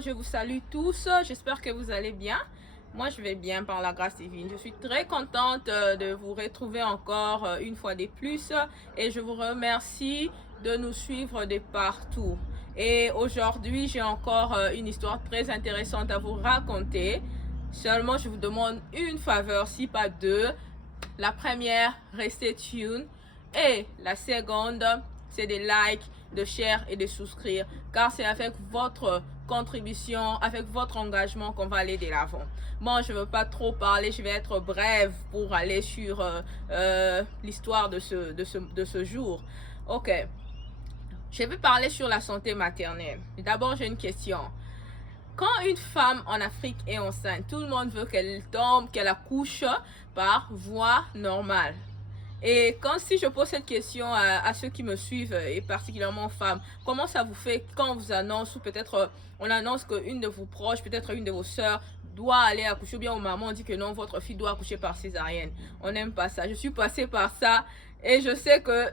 je vous salue tous, j'espère que vous allez bien. Moi, je vais bien par la grâce divine. Je suis très contente de vous retrouver encore une fois de plus et je vous remercie de nous suivre de partout. Et aujourd'hui, j'ai encore une histoire très intéressante à vous raconter. Seulement, je vous demande une faveur, si pas deux. La première, restez tuned. Et la seconde, c'est de like, de share et de souscrire, car c'est avec votre contribution, avec votre engagement qu'on va aller de l'avant. Bon, je ne veux pas trop parler, je vais être brève pour aller sur l'histoire de ce jour. Ok, je vais parler sur la santé maternelle. D'abord, j'ai une question. Quand une femme en Afrique est enceinte, tout le monde veut qu'elle tombe, qu'elle accouche par voie normale. Et si je pose cette question à ceux qui me suivent, et particulièrement aux femmes, comment ça vous fait quand on vous annonce, ou peut-être on annonce qu'une de vos proches, peut-être une de vos sœurs, doit aller accoucher, ou bien aux mamans on dit que non, votre fille doit accoucher par césarienne. On n'aime pas ça. Je suis passée par ça et je sais que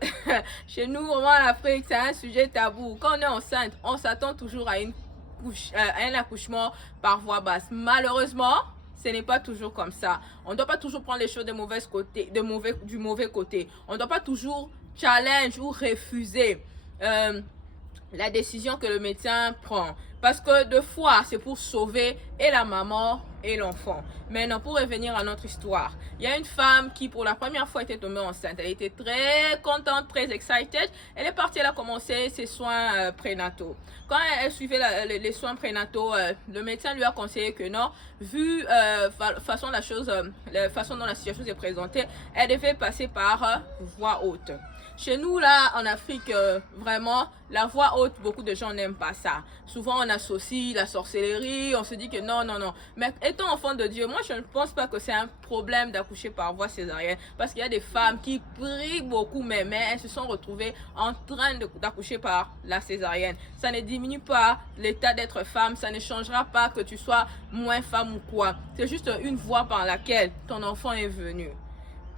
chez nous, vraiment en Afrique, c'est un sujet tabou. Quand on est enceinte, on s'attend toujours à un accouchement par voie basse. Malheureusement, ce n'est pas toujours comme ça. On ne doit pas toujours prendre les choses du mauvais côté. On ne doit pas toujours challenge ou refuser la décision que le médecin prend. Parce que deux fois, c'est pour sauver et la maman et l'enfant. Maintenant, pour revenir à notre histoire, il y a une femme qui, pour la première fois, était tombée enceinte. Elle était très contente, très excited. Elle est partie, elle a commencé ses soins prénataux. Quand elle suivait les soins prénataux, le médecin lui a conseillé que non, vu la façon dont la situation s'est présentée, elle devait passer par voie haute. Chez nous, là, en Afrique, vraiment, la voix haute, beaucoup de gens n'aiment pas ça. Souvent, on associe la sorcellerie, on se dit que non, non, non. Mais étant enfant de Dieu, moi, je ne pense pas que c'est un problème d'accoucher par voie césarienne. Parce qu'il y a des femmes qui prient beaucoup, mais elles se sont retrouvées en train d'accoucher par la césarienne. Ça ne diminue pas l'état d'être femme, ça ne changera pas que tu sois moins femme ou quoi. C'est juste une voie par laquelle ton enfant est venu.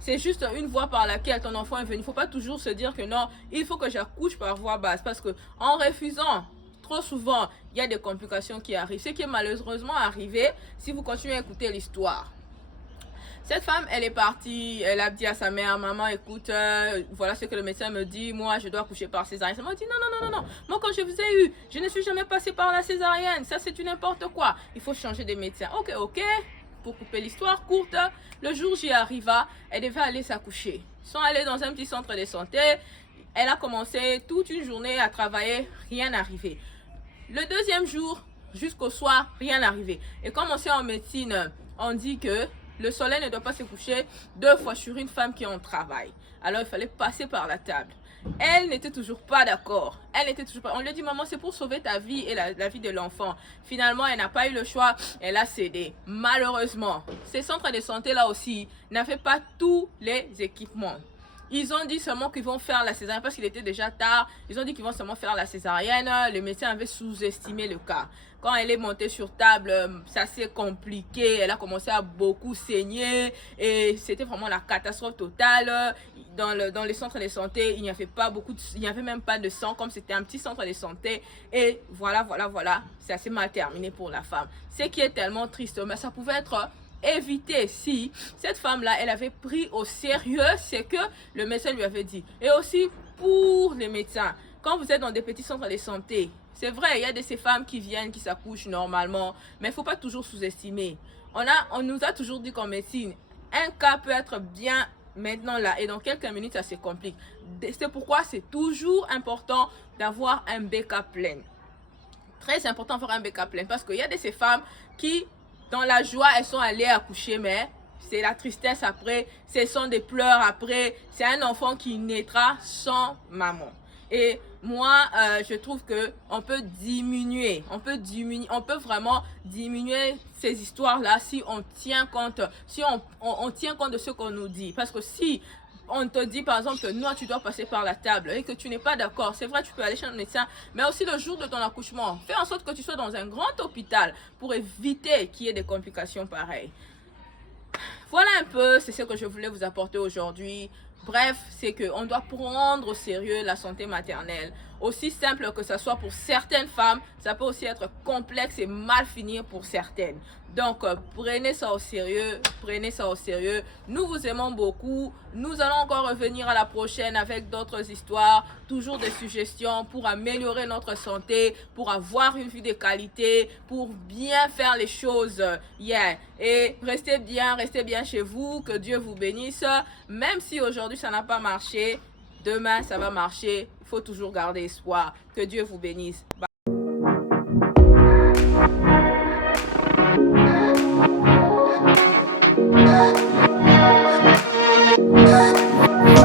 C'est juste une voie par laquelle ton enfant est venu. Il ne faut pas toujours se dire que non, il faut que j'accouche par voie basse. Parce que en refusant, trop souvent, il y a des complications qui arrivent. Ce qui est malheureusement arrivé, si vous continuez à écouter l'histoire. Cette femme, elle est partie, elle a dit à sa mère, maman, écoute, voilà ce que le médecin me dit, moi, je dois accoucher par césarienne. Elle m'a dit, non, non, non, non, non, moi, quand je vous ai eu, je ne suis jamais passée par la césarienne. Ça, c'est du n'importe quoi. Il faut changer de médecin. Ok, ok. Pour couper l'histoire courte, le jour j'y arriva, elle devait aller s'accoucher. Ils sont allés dans un petit centre de santé. Elle a commencé toute une journée à travailler, rien n'arrivait. Le deuxième jour, jusqu'au soir, rien n'arrivait. Et comme on sait en médecine, on dit que le soleil ne doit pas se coucher deux fois sur une femme qui est en travail. Alors il fallait passer par la table. Elle n'était toujours pas d'accord. On lui a dit, maman, c'est pour sauver ta vie et la vie de l'enfant. Finalement, elle n'a pas eu le choix. Elle a cédé. Malheureusement, ces centres de santé là aussi n'avaient pas tous les équipements. Ils ont dit seulement qu'ils vont faire la césarienne parce qu'il était déjà tard. Ils ont dit qu'ils vont seulement faire la césarienne. Le médecin avait sous-estimé le cas. Quand elle est montée sur table, ça s'est compliqué. Elle a commencé à beaucoup saigner et c'était vraiment la catastrophe totale. Dans les centres de santé, il n'y avait même pas de sang comme c'était un petit centre de santé. Et voilà. Ça s'est mal terminé pour la femme. Ce qui est tellement triste, mais ça pouvait être éviter si cette femme-là, elle avait pris au sérieux ce que le médecin lui avait dit. Et aussi pour les médecins, quand vous êtes dans des petits centres de santé, c'est vrai, il y a de ces femmes qui viennent, qui s'accouchent normalement, mais il ne faut pas toujours sous-estimer. On nous a toujours dit qu'en médecine, un cas peut être bien maintenant là et dans quelques minutes, ça se complique. C'est pourquoi c'est toujours important d'avoir un backup plein. Très important d'avoir un backup plein parce qu'il y a de ces femmes qui dans la joie, elles sont allées accoucher, mais c'est la tristesse après, ce sont des pleurs après, c'est un enfant qui naîtra sans maman. Et moi, je trouve que on peut vraiment diminuer ces histoires-là si on tient compte, on tient compte de ce qu'on nous dit. Parce que si on te dit par exemple que non, tu dois passer par la table et que tu n'es pas d'accord, c'est vrai, tu peux aller chez un médecin, mais aussi le jour de ton accouchement, fais en sorte que tu sois dans un grand hôpital pour éviter qu'il y ait des complications pareilles. Voilà un peu, c'est ce que je voulais vous apporter aujourd'hui. Bref, c'est qu'on doit prendre au sérieux la santé maternelle. aussi simple que ce soit pour certaines femmes, ça peut aussi être complexe et mal finir pour certaines. Donc, prenez ça au sérieux, prenez ça au sérieux. Nous vous aimons beaucoup. Nous allons encore revenir à la prochaine avec d'autres histoires, toujours des suggestions pour améliorer notre santé, pour avoir une vie de qualité, pour bien faire les choses. Et restez bien chez vous, que Dieu vous bénisse. Même si aujourd'hui ça n'a pas marché, demain ça va marcher. Il faut toujours garder espoir. Que Dieu vous bénisse. Bye.